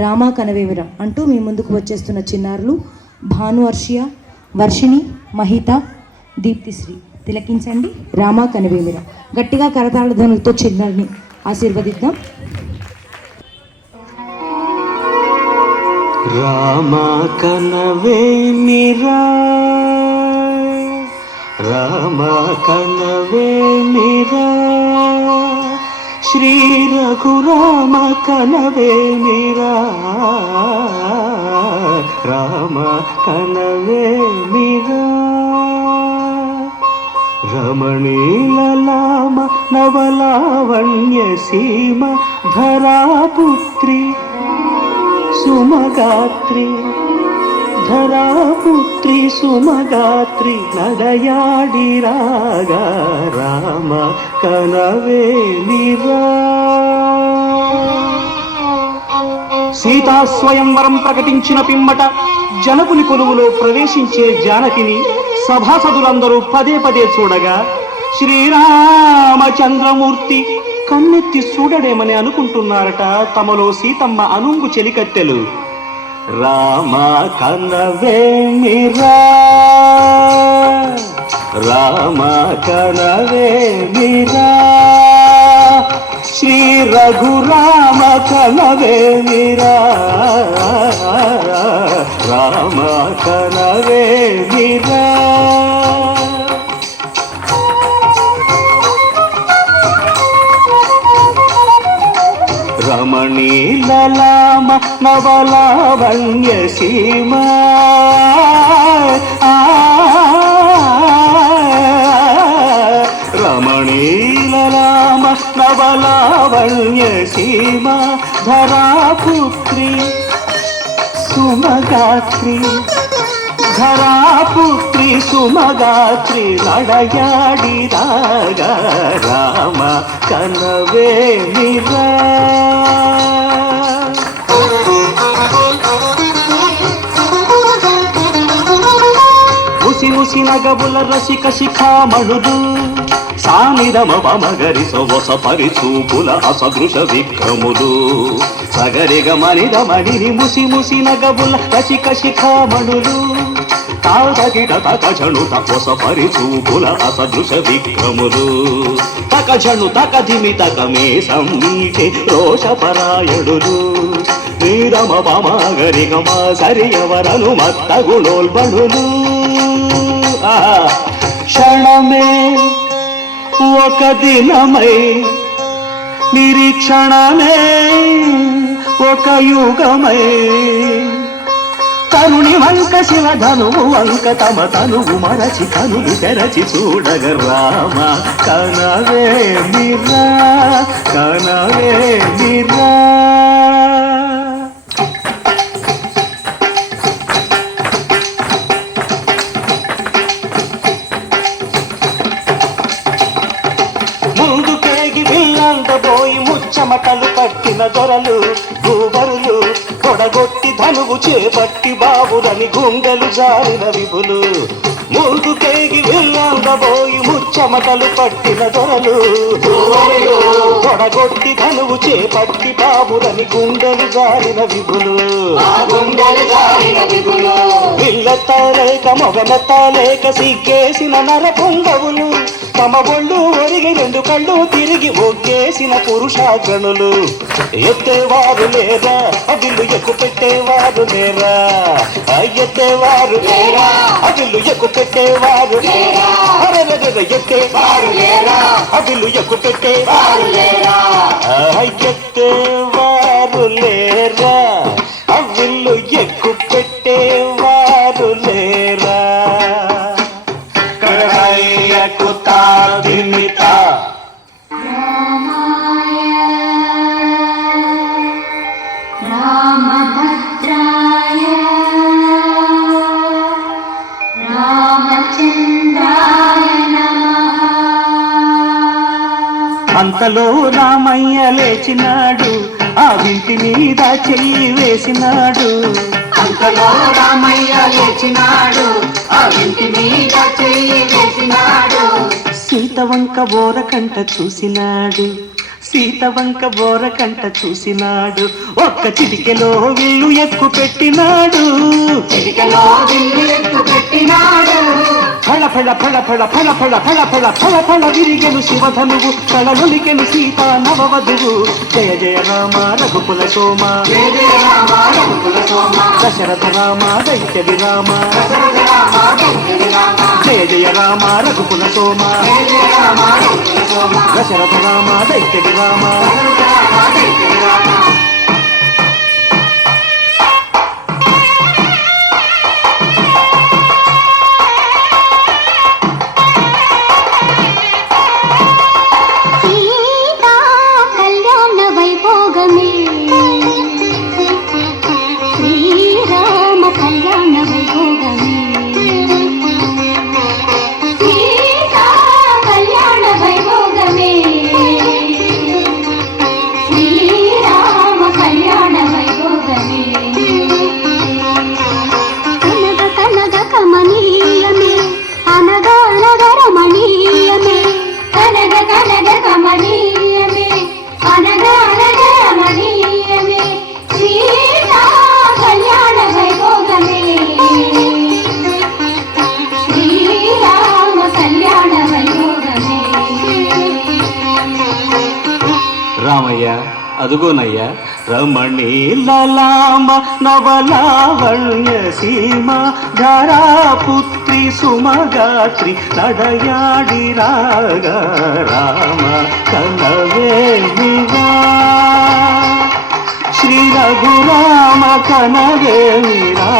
రామా కనవేమిర అంటూ మీ ముందుకు వచ్చేస్తున్న చిన్నారులు భానువర్షియ, వర్షిణి, మహిత, దీప్తిశ్రీ. తిలకించండి రామా కనవేమిర. గట్టిగా కరతాళ ధ్వనులతో చిన్నారిని ఆశీర్వదిద్దాం. రామా కనవేమిరా, రామా కనవేమిరా, శ్రీ రఘురామ కనవేమిరా, రామ కనవేమిరా. రమణీలలామ నవలావణ్య సీమ ధరాపుత్రి సుమగాత్రి, ధరాపుత్రి సుమగాత్రి నడయాడి రాగా రామ కనవేమిరా. సీతా స్వయంవరం ప్రకటించిన పిమ్మట జనకుని కొలువులో ప్రవేశించే జానకిని సభాసదులందరూ పదే పదే చూడగా శ్రీరామచంద్రమూర్తి కన్నెత్తి చూడడేమని అనుకుంటున్నారట తమలో సీతమ్మ అనుంగు చెలికత్తెలు. రామ కనవేమిరా, రామ కనవేమిరా, శ్రీ రఘురామ కనవేమిరా, రామ కనవేమిరా. రమణీలలామ నవలావణ్య సీమ రమణీలలామ నవలావణ్య సీమ ధరాపుత్రి సుమగాత్రి, ధరాపుత్రి సుమగాత్రి నడయాడి రాగా రామ కనవేమిరా. ముసి ముసి నగబుల రసిక శిఖామణులు సానిరమ మగరి సొవస పరిచూపుల అసదృశ విక్రములు సగరిగ మణిని ముసి ముసి నగబుల రసిక శిఖామణులు తాదగిట తకజను తపొస పరిచూపుల అసదృశ విక్రములు తకజను తకధిమి తకమే సంవీటే రోషపరాయణులు నీరమ మగరిగమ సరియవరను మత్త గుణోల్బణులు. క్షణమే ఒక దినమై నిరీక్షణమే ఒక యుగమై తరుణి వంక శివధనువు వంక తమ తనువు మరచి కనులు తెరచి చూడగ రామ కనవేమిరా, కనవేమిరా. చెమటలు పట్టిన దొరలు భూవరులు కొడగొట్టి ధనువు చేపట్టి బాబులని గుండెలు జారిన విభులు. ముందుకేగి వెళ్ళబోయి ముచ్చమటలు పట్టిన దొరలు కొడగొట్టి ధనువు చేపట్టి బాబులని గుండెలు జారిన విభులు. పిల్లెత్తలేక మొగమెత్తలేక సిగ్గేసిన నర పొంగవులు తమ ఒళ్ళు ఒరిగి రెండు కళ్ళు తిరిగి ఒగ్గేసిన పురుషాగ్రణులు. ఎత్తేవారు లేరా అదిల్లు ఎక్కు పెట్టేవారు లేరా, ఎత్తేవారు లేరా అదిల్లు ఎక్కు పెట్టేవారు లేరా, ఎత్తేవారు లేరా అదిల్లు ఎక్కు పెట్టేవారు లేరా, ఎత్తేవారు లేరా అవిల్లు ఎక్కు పెట్టేవారు లేరా. అంతలో రామయ్య లేచినాడు, ఆ వింటి మీద చెయ్యి వేసినాడు. అంతలో రామయ్య లేచినాడు, ఆ వింటి మీద చెయ్యి వేసినాడు. సీత వంక బోరకంట చూసినాడు, సీత వంక బోరకంట చూసినాడు ఒక్క చిటికెలో విల్లు ఎక్కు పెట్టినాడు చిటికలో విల్లు ఎక్కు పెట్టినాడు ఫళ ఫళ ఫళ ఫళ ఫళ ఫళ ఫళ ఫళ ఫళ ఫళ విరిగెను శివధనువు కళలులికెను సీత నవవధువు జయ జయ రామ రఘుకుల సోమ జయ జయ రామ రఘుకుల సోమ దశరథ రామ దైత్య విరామ దశరథ రామ దైత్య విరామ జయ జయ రామ రఘుకుల సోమ జయ జయ రామ రఘుకుల సోమ దశరథ రామ దైత్య విరామ దశరథ రామ దైత్య విరామ రామయ్య అదుగోనయ్యా రమణీలామ నవలావణ్య సీమ ధారాపుత్రి సుమగాత్రి నడయాడి రాగా రామ కనవేమిరా శ్రీ రఘురామ కనవేమిరా